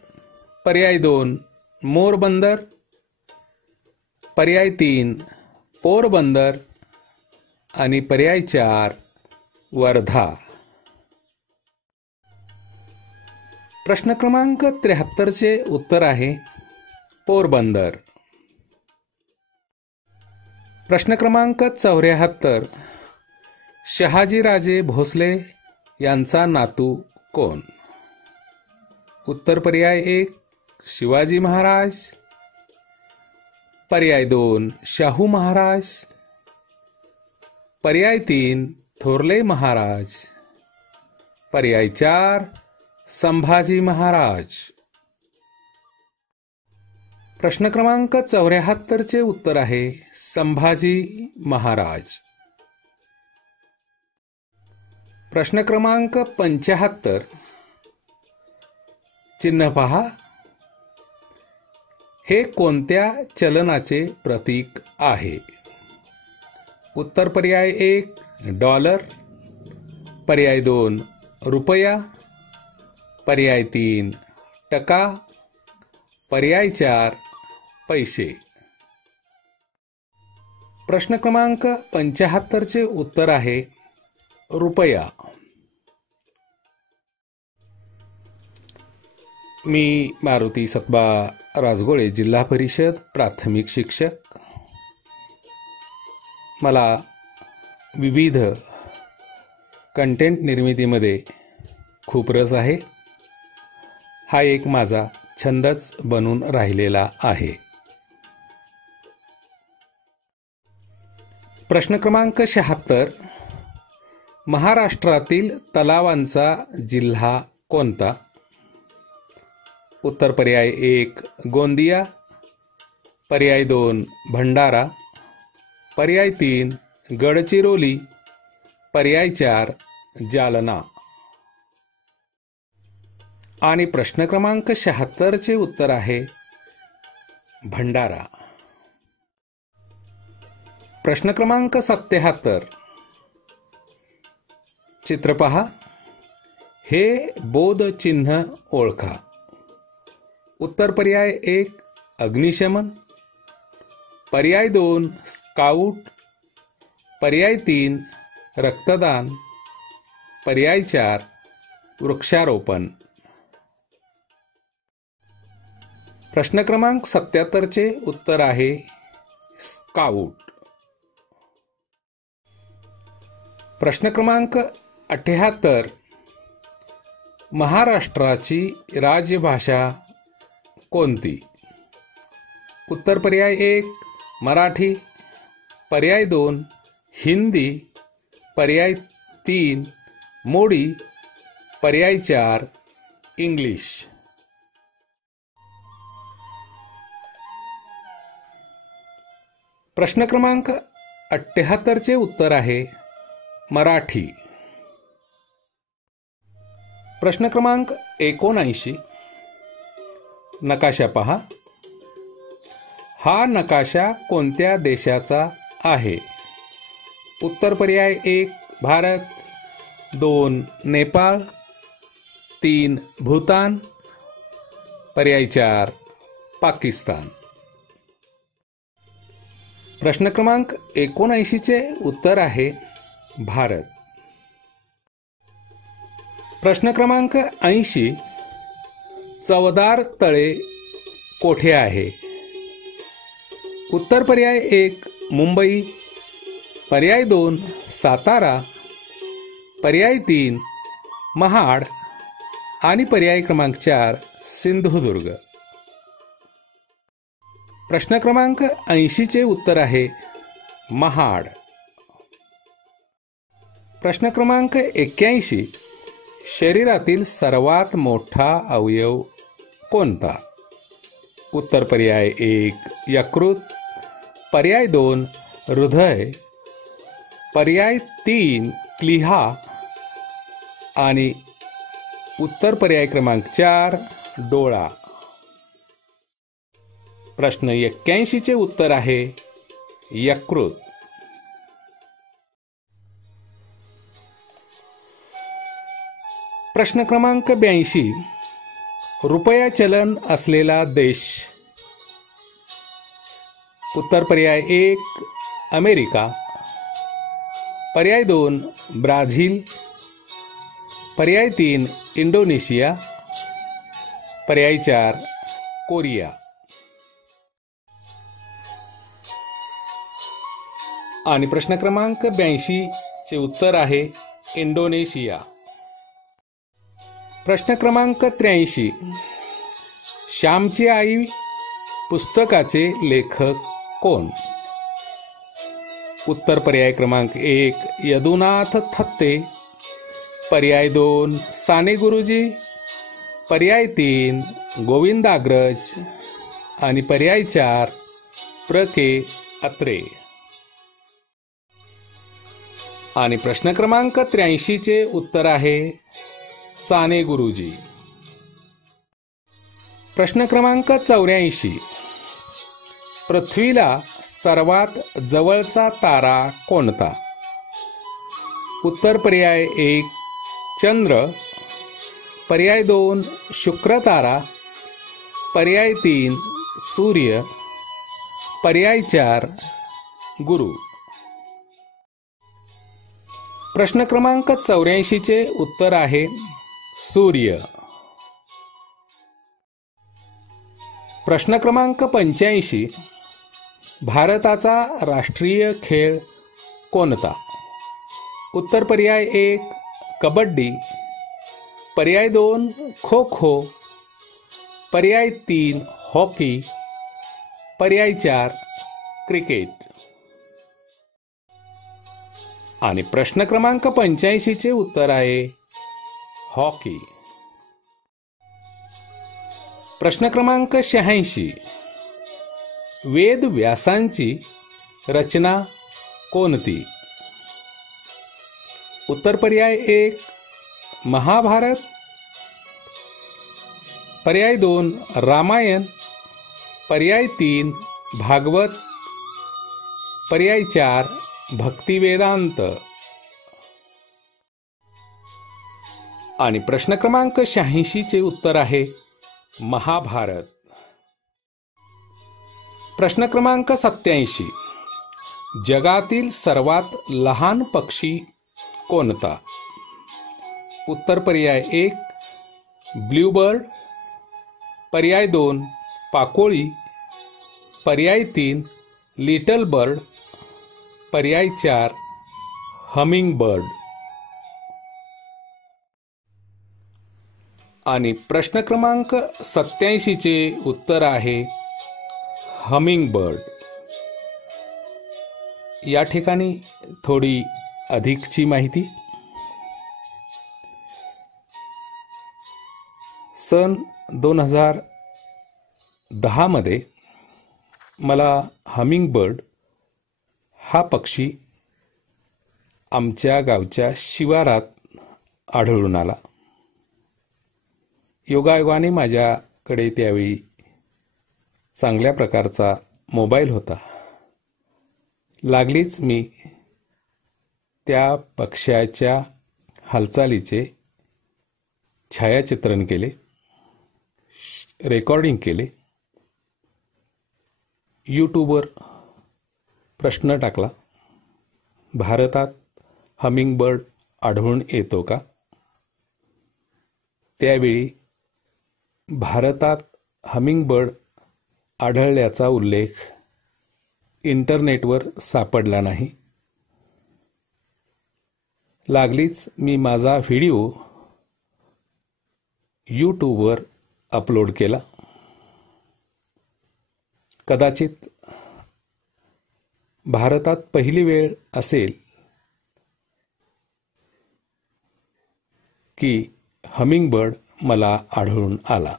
पर्याय 2 मोरबंदर, पर्याय 3 पोरबंदर आणि पर्याय 4 वर्धा. प्रश्न क्रमांक 73 चे उत्तर आहे पोरबंदर. प्रश्न क्रमांक 74. शहाजीराजे भोसले यांचा नातू कोण? उत्तर पर्याय 1 शिवाजी महाराज, पर्याय 2 शाहू महाराज, पर्याय 3 थोरले महाराज, पर्याय 4 संभाजी महाराज. प्रश्न क्रमांक 74 चे उत्तर आहे संभाजी महाराज. प्रश्न क्रमांक 75. चिन्ह पहा, हे कोणत्या चलनाचे प्रतीक आहे? उत्तर पर्याय 1 डॉलर, पर्याय 2 रुपया, पर्याय 3 टका, पर्याय 4 पैसे. प्रश्न क्रमांक 75 चे उत्तर आहे रुपया. मी मारुती सतबा राजगोळे, जिल्हा परिषद प्राथमिक शिक्षक. मला विविध कंटेंट निर्मितीमध्ये खूप रस आहे. हा एक माझा छंदच बनून राहिलेला आहे. प्रश्न क्रमांक 76. महाराष्ट्रातील तलावांचा जिल्हा कोणता? उत्तर पर्याय 1 गोंदिया, पर्याय 2 भंडारा, पर्याय 3 गडचिरोली, पर्याय 4 जालना. आणि प्रश्न क्रमांक 76 चे उत्तर आहे भंडारा. प्रश्न क्रमांक 77. चित्र पहा, हे बोध चिन्ह ओळखा. उत्तर पर्याय 1 अग्निशमन, पर्याय 2 स्काउट, पर्याय 3 रक्तदान, पर्याय 4 वृक्षारोपण. प्रश्न क्रमांक 77 चे उत्तर आहे स्काउट. प्रश्न क्रमांक 78. महाराष्ट्राची राजभाषा कोणती? उत्तर पर्याय 1 मराठी, पर्याय 2 हिंदी, पर्याय 3 मोडी, पर्याय 4 इंग्लिश. प्रश्न क्रमांक 78 चे उत्तर आहे मराठी. प्रश्न क्रमांक 79. नकाशा पहा, हा नकाशा कोणत्या देशाचा आहे? उत्तर पर्याय 1 भारत, 2 नेपाळ, 3 भूतान, पर्याय 4 पाकिस्तान. प्रश्न क्रमांक 79चे उत्तर आहे भारत. प्रश्न क्रमांक 80. चवदार तळे कोठे आहे? उत्तर पर्याय 1 मुंबई, पर्याय 2 सातारा, पर्याय 3 महाड आणि पर्याय क्रमांक 4 सिंधुदुर्ग. प्रश्न क्रमांक 80चे उत्तर आहे महाड. प्रश्न क्रमांक 81. शरीरातील सर्वात मोठा अवयव कोणता? उत्तर पर्याय 1 यकृत, पर्याय 2 हृदय, पर्याय 3 प्लीहा आणि उत्तर पर्याय क्रमांक 4 डोळा. प्रश्न 81चे उत्तर आहे यकृत. प्रश्न क्रमांक 82. रुपया चलन असलेला देश. उत्तर पर्याय 1 अमेरिका, पर्याय 2 ब्राझील, पर्याय 3 इंडोनेशिया, पर्याय 4 कोरिया. आणि प्रश्न क्रमांक 82चे उत्तर आहे इंडोनेशिया. प्रश्न क्रमांक 83. श्यामची आई पुस्तकाचे लेखक कोण? उत्तर पर्याय क्रमांक 1 यदुनाथ थत्ते, पर्याय 2 साने गुरुजी, पर्याय 3 गोविंदाग्रज आणि पर्याय 4 प्र के अत्रे. आणि प्रश्न क्रमांक 83चे उत्तर आहे साने गुरुजी. प्रश्न क्रमांक 84. पृथ्वीला सर्वात जवळचा तारा कोणता? उत्तर पर्याय 1 चंद्र, पर्याय 2 शुक्र तारा, पर्याय 3 सूर्य, पर्याय 4 गुरु. प्रश्न क्रमांक 84चे उत्तर आहे सूर्य. प्रश्न क्रमांक 85. भारताचा राष्ट्रीय खेळ कोणता? उत्तर पर्याय 1 कबड्डी, पर्याय 2 खो खो, पर्याय 3 हॉकी, पर्याय 4 क्रिकेट. आणि प्रश्न क्रमांक 85चे उत्तर आहे हॉकी. प्रश्न क्रमांक 86. वेद व्यासांची रचना कोणती? उत्तर पर्याय 1 महाभारत, पर्याय 2 रामायण, पर्याय 3 भागवत, पर्याय 4 भक्तिवेदांत. आणि प्रश्न क्रमांक 86चे उत्तर आहे महाभारत. प्रश्न क्रमांक 87. जगातील सर्वात लहान पक्षी कोणता? उत्तर पर्याय 1 ब्ल्यूबर्ड, पर्याय 2 पाकोळी, पर्याय 3 लिटल बर्ड, पर्याय 4 हमिंग बर्ड. आणि प्रश्न क्रमांक 87चे उत्तर आहे हमिंग बर्ड. या ठिकाणी थोडी अधिकची माहिती. सन 2010 मध्ये मला हमिंग बर्ड हा पक्षी आमच्या गावच्या शिवारात आढळून आला. योगायोगाने माझ्याकडे त्यावेळी चांगल्या प्रकारचा मोबाईल होता. लागलीच मी त्या पक्ष्याच्या हालचालीचे छायाचित्रण केले, रेकॉर्डिंग केले, यूट्यूबवर प्रश्न टाकला, भारतात हमिंगबर्ड आढळून येतो का? त्यावेळी भारतात हमिंगबर्ड आढळल्याचा उल्लेख इंटरनेटवर सापडला नाही. लागलीच मी माझा व्हिडिओ यूट्यूबवर अपलोड केला. कदाचित भारतात पहिली वेळ असेल की हमिंगबर्ड मला आढळून आला.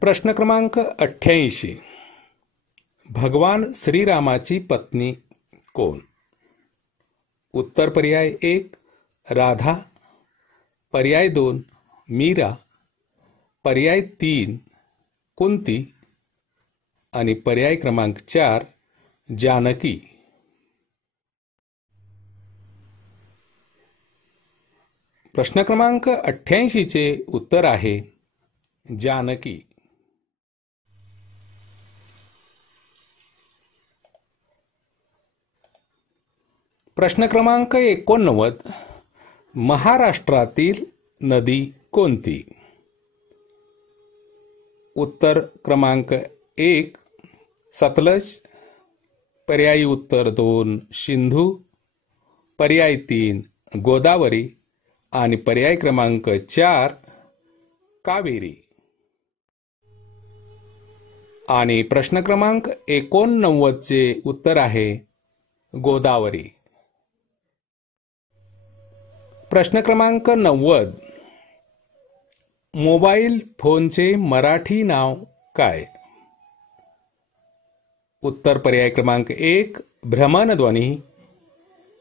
प्रश्न क्रमांक 88. भगवान श्रीरामाची पत्नी कोण? उत्तर पर्याय 1 राधा, पर्याय 2 मीरा, पर्याय 3 कुंती आणि पर्याय क्रमांक 4 जानकी. प्रश्न क्रमांक 88 चे उत्तर आहे जानकी. प्रश्न क्रमांक 89. महाराष्ट्रातील नदी कोणती? उत्तर क्रमांक 1 सतलज, पर्यायी उत्तर 2 सिंधू, पर्याय 3 गोदावरी आणि पर्याय क्रमांक 4 कावेरी. आणि प्रश्न क्रमांक 89 चे उत्तर आहे गोदावरी. प्रश्न क्रमांक 90. मोबाईल फोनचे मराठी नाव काय? उत्तर पर्याय क्रमांक 1 भ्रमणध्वनी,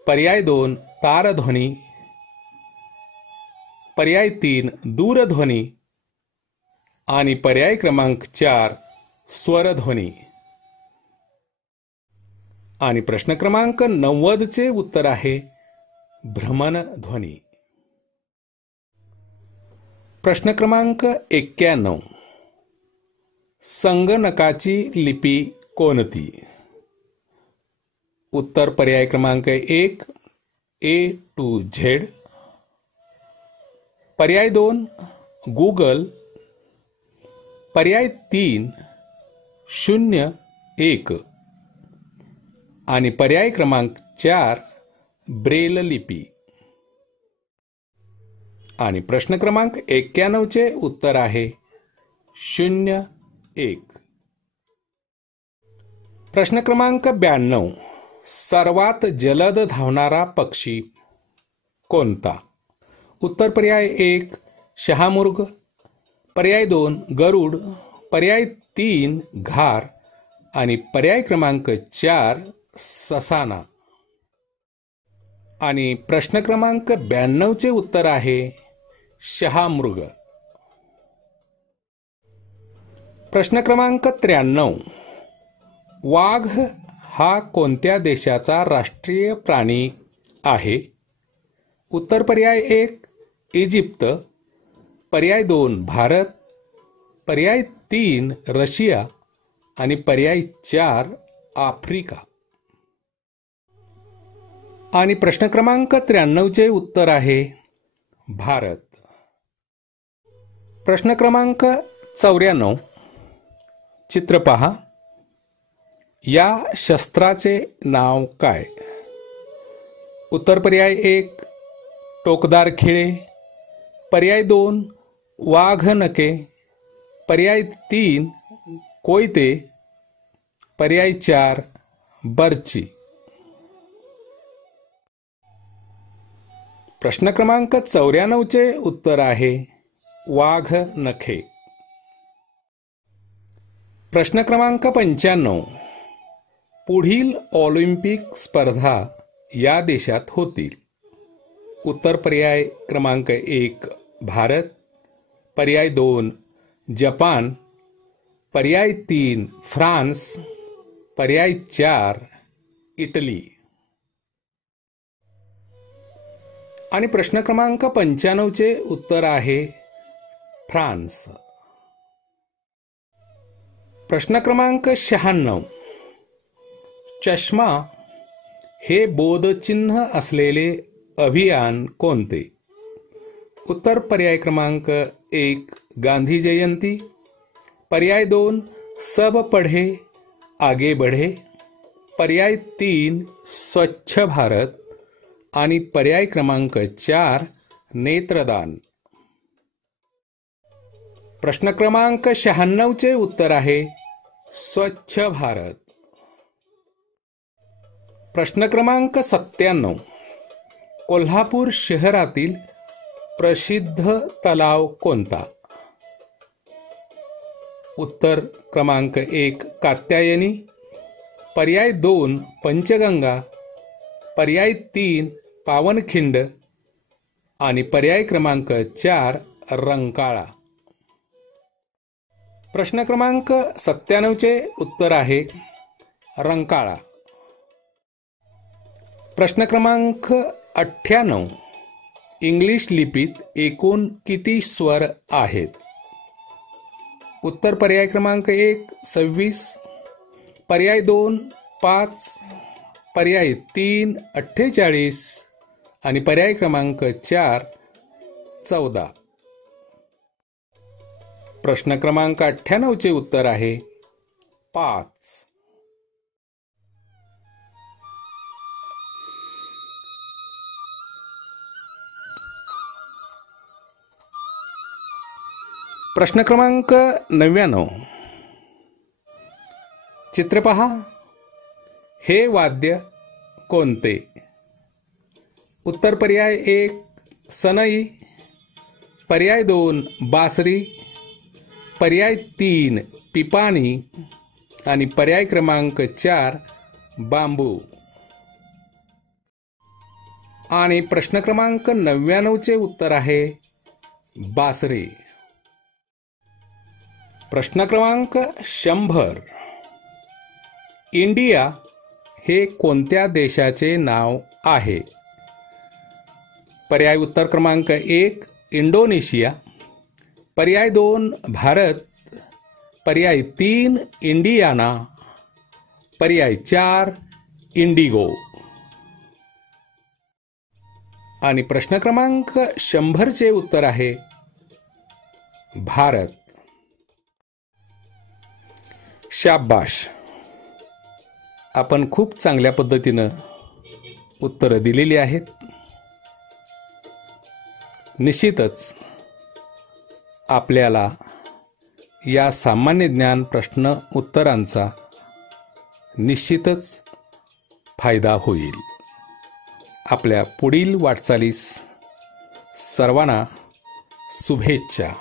पर्याय 2 तारध्वनी, पर्याय 3 दूरध्वनी आणि पर्याय क्रमांक 4 स्वरध्वनी. आणि प्रश्न क्रमांक 90 चे उत्तर आहे भ्रमणध्वनी. प्रश्न क्रमांक 91. संगणकाची लिपी कोणती? उत्तर पर्याय क्रमांक 1 A to Z, पर्याय 2 गूगल, पर्याय 3 0 1 आणि पर्याय क्रमांक 4 ब्रेल लिपी. आणि प्रश्न क्रमांक 91 चे उत्तर आहे 0 1. प्रश्न क्रमांक 92. सर्वात जलद धावणारा पक्षी कोणता? उत्तर पर्याय 1 शहामृग, पर्याय 2 गरुड, पर्याय 3 घार आणि पर्याय क्रमांक 4 ससाना. आणि प्रश्न क्रमांक 92 चे उत्तर आहे शहामृग. प्रश्न क्रमांक 93. वाघ हा कोणत्या देशाचा राष्ट्रीय प्राणी आहे? उत्तर पर्याय 1 इजिप्त, पर्याय 2 भारत, पर्याय 3 रशिया आणि पर्याय 4 आफ्रिका. आणि प्रश्न क्रमांक 93 चे उत्तर आहे भारत. प्रश्न क्रमांक 94. चित्र पहा. या शस्त्राचे नाव काय? उत्तर पर्याय 1 टोकदार खिळे, पर्याय 2 वाघनखे, पर्याय 3 कोयते, पर्याय 4 बर्ची. प्रश्न क्रमांक 94 चे उत्तर आहे वाघनखे. प्रश्न क्रमांक 95. पुढील ऑलिम्पिक स्पर्धा या देशात होतील? उत्तर पर्याय क्रमांक 1 भारत, पर्याय 2 जपान, पर्याय 3 फ्रान्स, पर्याय 4 इटली. आणि प्रश्न क्रमांक 95 चे उत्तर आहे फ्रान्स. प्रश्न क्रमांक 96. चष्मा हे बोधचिन्ह असलेले अभियान कोणते? उत्तर पर्याय क्रमांक 1 गांधी जयंती, पर्याय 2 सब पढ़े आगे बढ़े, पर्याय 3 स्वच्छ भारत आणि पर्याय क्रमांक 4 नेत्रदान. प्रश्न क्रमांक 96 चे उत्तर आहे स्वच्छ भारत. प्रश्न क्रमांक 97. कोल्हापूर शहरातील प्रसिद्ध तलाव कोणता? उत्तर क्रमांक 1 कात्यायनी, पर्याय 2 पंचगंगा, पर्याय 3 पावनखिंड आणि पर्याय क्रमांक 4 रंकाळा. प्रश्न क्रमांक 97 चे उत्तर आहे रंकाळा. प्रश्न क्रमांक 98. इंग्लिश लिपीत एकूण किती स्वर आहेत? उत्तर पर्याय क्रमांक 1 26, पर्याय 2 5, पर्याय 3 48 आणि पर्याय क्रमांक 4 14. प्रश्न क्रमांक 98 चे उत्तर आहे 5. प्रश्न क्रमांक 99. चित्र पहा. हे वाद्य कोणते? उत्तर पर्याय 1 सनई, पर्याय 2 बासरी, पर्याय 3 पिपाणी आणि पर्याय क्रमांक 4 बांबू. आणि प्रश्न क्रमांक 99 चे उत्तर आहे बासरी. प्रश्न क्रमांक 100. इंडिया हे कोणत्या देशाचे नाव आहे? पर्याय उत्तर क्रमांक 1 इंडोनेशिया, पर्याय 2 भारत, पर्याय 3 इंडियाना, पर्याय 4 इंडिगो. आणि प्रश्न क्रमांक 100 चे उत्तर आहे भारत. शाबाश. आपण खूप चांगल्या पद्धतीनं उत्तरं दिलेली आहेत. निश्चितच आपल्याला या सामान्य ज्ञान प्रश्न उत्तरांचा निश्चितच फायदा होईल. आपल्या पुढील वाटचालीस सर्वांना शुभेच्छा.